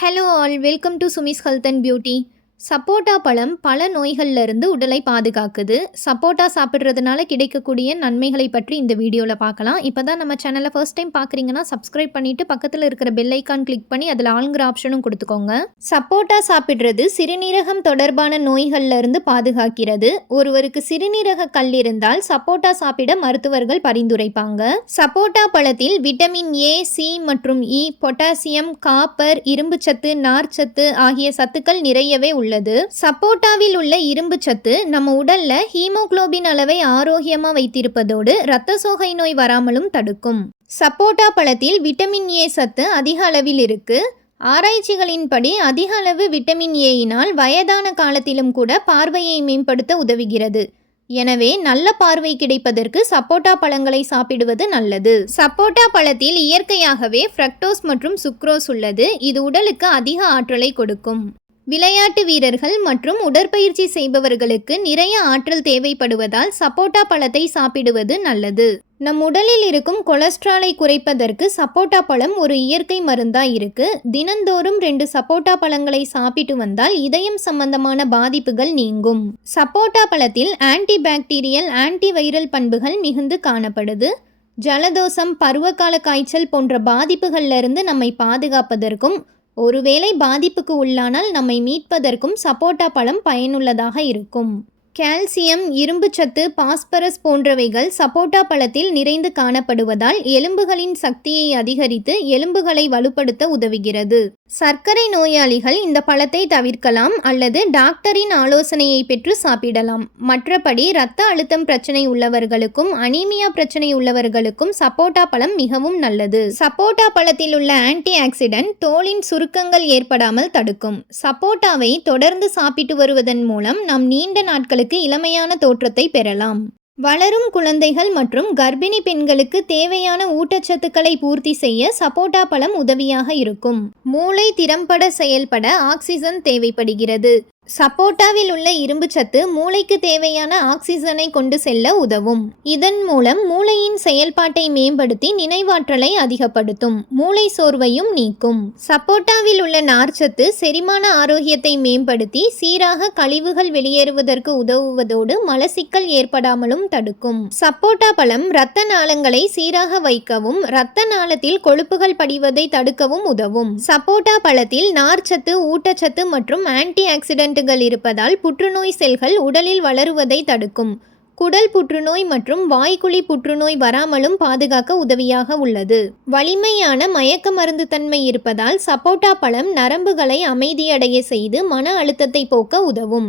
Hello all, welcome to Sumi's health and beauty. சப்போட்டா பழம் பல நோய்கள்லேருந்து உடலை பாதுகாக்குது. சப்போட்டா சாப்பிட்றதுனால கிடைக்கக்கூடிய நன்மைகளை பற்றி இந்த வீடியோவில் பார்க்கலாம். இப்போ தான் நம்ம சேனலை ஃபர்ஸ்ட் டைம் பார்க்குறீங்கன்னா சப்ஸ்கிரைப் பண்ணிவிட்டு பக்கத்தில் இருக்கிற பெல் ஐக்கான் கிளிக் பண்ணி அதில் ஆளுங்கிற ஆப்ஷனும் கொடுத்துக்கோங்க. சப்போட்டா சாப்பிட்றது சிறுநீரகம் தொடர்பான நோய்கள்லேருந்து பாதுகாக்கிறது. ஒருவருக்கு சிறுநீரக கல் இருந்தால் சப்போட்டா சாப்பிட மருத்துவர்கள் பரிந்துரைப்பாங்க. சப்போட்டா பழத்தில் விட்டமின் ஏ, சி மற்றும் இ, பொட்டாசியம், காப்பர், இரும்புச்சத்து, நார்ச்சத்து ஆகிய சத்துக்கள் நிறையவே உள்ளது. சப்போட்டாவில் உள்ள இரும்பு சத்து நம்ம உடல்ல ஹீமோகுளோபின் அளவை ஆரோக்கியமா வைத்திருப்பதோடு இரத்த சோகை நோய் வராமலும் தடுக்கும். சப்போட்டா பழத்தில் விட்டமின் ஏ சத்து அதிக அளவில் இருக்கு. ஆராய்ச்சிகளின்படி அதிக அளவு விட்டமின் ஏயினால் வயதான காலத்திலும் கூட பார்வையை மேம்படுத்த உதவுகிறது. எனவே நல்ல பார்வை கிடைப்பதற்கு சப்போட்டா பழங்களை சாப்பிடுவது நல்லது. சப்போட்டா பழத்தில் இயற்கையாகவே ஃப்ரக்டோஸ் மற்றும் சுக்ரோஸ் உள்ளது. இது உடலுக்கு அதிக ஆற்றலை கொடுக்கும். விளையாட்டு வீரர்கள் மற்றும் உடற்பயிற்சி செய்பவர்களுக்கு நிறைய ஆற்றல் தேவைப்படுவதால் சப்போட்டா பழத்தை சாப்பிடுவது நல்லது. நம் உடலில் இருக்கும் கொலஸ்ட்ராலை குறைப்பதற்கு சப்போட்டா பழம் ஒரு இயற்கை மருந்தா இருக்கு. தினந்தோறும் 2 சப்போட்டா பழங்களை சாப்பிட்டு வந்தால் இதயம் சம்பந்தமான பாதிப்புகள் நீங்கும். சப்போட்டா பழத்தில் ஆன்டி பாக்டீரியல், ஆன்டி வைரல் பண்புகள் மிகுந்து காணப்படுது. ஜலதோஷம், பருவகால காய்ச்சல் போன்ற பாதிப்புகளிலிருந்து நம்மை பாதுகாப்பதற்கும் ஒருவேளை பாதிப்புக்கு உள்ளானால் நம்மை மீட்பதற்கும் சப்போட்டா பழம் பயனுள்ளதாக இருக்கும். கால்சியம், இரும்புச்சத்து, பாஸ்பரஸ் போன்றவைகள் சப்போட்டா பழத்தில் நிறைந்து காணப்படுவதால் எலும்புகளின் சக்தியை அதிகரித்து எலும்புகளை வலுப்படுத்த உதவுகிறது. சர்க்கரை நோயாளிகள் இந்த பழத்தை தவிர்க்கலாம் அல்லது டாக்டரின் ஆலோசனையை பெற்று சாப்பிடலாம். மற்றபடி இரத்த அழுத்தம் பிரச்சனை உள்ளவர்களுக்கும் அனீமியா பிரச்சனை உள்ளவர்களுக்கும் சப்போட்டா பழம் மிகவும் நல்லது. சப்போட்டா பழத்தில் உள்ள ஆன்டி ஆக்சிடென்ட் தோலின் சுருக்கங்கள் ஏற்படாமல் தடுக்கும். சப்போட்டாவை தொடர்ந்து சாப்பிட்டு வருவதன் மூலம் நாம் நீண்ட நாட்களுக்கு இளமையான தோற்றத்தை பெறலாம். வளரும் குழந்தைகள் மற்றும் கர்ப்பிணி பெண்களுக்கு தேவையான ஊட்டச்சத்துக்களை பூர்த்தி செய்ய சப்போட்டா பழம் உதவியாக இருக்கும். மூளை திறம்பட செயல்பட ஆக்சிஜன் தேவைப்படுகிறது. சப்போட்டாவில் உள்ள இரும்பு சத்து மூளைக்கு தேவையான ஆக்சிஜனை கொண்டு செல்ல உதவும். இதன் மூலம் மூளையின் செயல்பாட்டை மேம்படுத்தி நினைவாற்றலை அதிகப்படுத்தும். மூளை சோர்வையும் நீக்கும். சப்போட்டாவில் உள்ள நார்ச்சத்து செரிமான ஆரோக்கியத்தை மேம்படுத்தி சீராக கழிவுகள் வெளியேறுவதற்கு உதவுவதோடு மலச்சிக்கல் ஏற்படாமலும் தடுக்கும். சப்போட்டா பழம் இரத்த நாளங்களை சீராக வைக்கவும் இரத்த நாளத்தில் கொழுப்புகள் படிவதை தடுக்கவும் உதவும். சப்போட்டா பழத்தில் நார்ச்சத்து, ஊட்டச்சத்து மற்றும் ஆன்டி ஆக்சிடென்ட் இருப்பதால் புற்றுநோய் செல்கள் உடலில் வளருவதை தடுக்கும். குடல் புற்றுநோய் மற்றும் வாய்க்குழி புற்றுநோய் வராமலும் பாதுகாக்க உதவியாக உள்ளது. வலிமையான மயக்க மருந்து தன்மை இருப்பதால் சப்போட்டா பழம் நரம்புகளை அமைதியடைய செய்து மன அழுத்தத்தை போக்க உதவும்.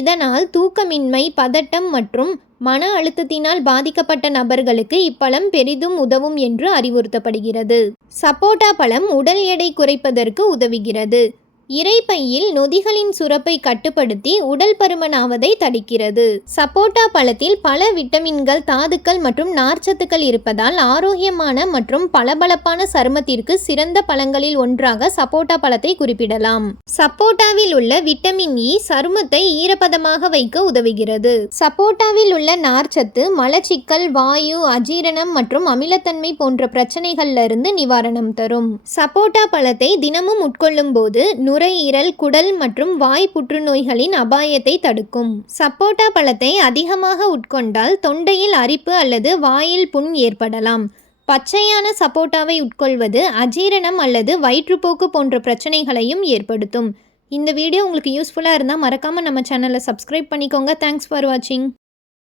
இதனால் தூக்கமின்மை, பதட்டம் மற்றும் மன அழுத்தத்தினால் பாதிக்கப்பட்ட நபர்களுக்கு இப்பழம் பெரிதும் உதவும் என்று அறிவுறுத்தப்படுகிறது. சப்போட்டா பழம் உடல் எடை குறைப்பதற்கு உதவுகிறது. இரைப்பையில் நொதிகளின் சுரப்பை கட்டுப்படுத்தி உடல் பருமனாவதை தடுக்கிறது. சப்போட்டா பழத்தில் பல விட்டமின்கள், தாதுக்கள் மற்றும் நார்ச்சத்துக்கள் இருப்பதால் ஆரோக்கியமான மற்றும் பளபளப்பான சருமத்திற்கு சிறந்த பழங்களில் ஒன்றாக சப்போட்டா பழத்தை குறிப்பிடலாம். சப்போட்டாவில் உள்ள விட்டமின் இ சருமத்தை ஈரப்பதமாக வைக்க உதவுகிறது. சப்போட்டாவில் உள்ள நார்ச்சத்து மலச்சிக்கல், வாயு, அஜீரணம் மற்றும் அமிலத்தன்மை போன்ற பிரச்சனைகளிலிருந்து நிவாரணம் தரும். சப்போட்டா பழத்தை தினமும் உட்கொள்ளும் போது நுரையீரல், குடல் மற்றும் வாய் புற்றுநோய்களின் அபாயத்தை தடுக்கும். சப்போட்டா பழத்தை அதிகமாக உட்கொண்டால் தொண்டையில் அரிப்பு அல்லது வாயில் புண் ஏற்படலாம். பச்சையான சப்போட்டாவை உட்கொள்வது அஜீரணம் அல்லது வயிற்றுப்போக்கு போன்ற பிரச்சனைகளையும் ஏற்படுத்தும். இந்த வீடியோ உங்களுக்கு யூஸ்ஃபுல்லாக இருந்தால் மறக்காமல் நம்ம சேனலை சப்ஸ்கிரைப் பண்ணிக்கோங்க. தேங்க்ஸ் ஃபார் வாட்சிங்.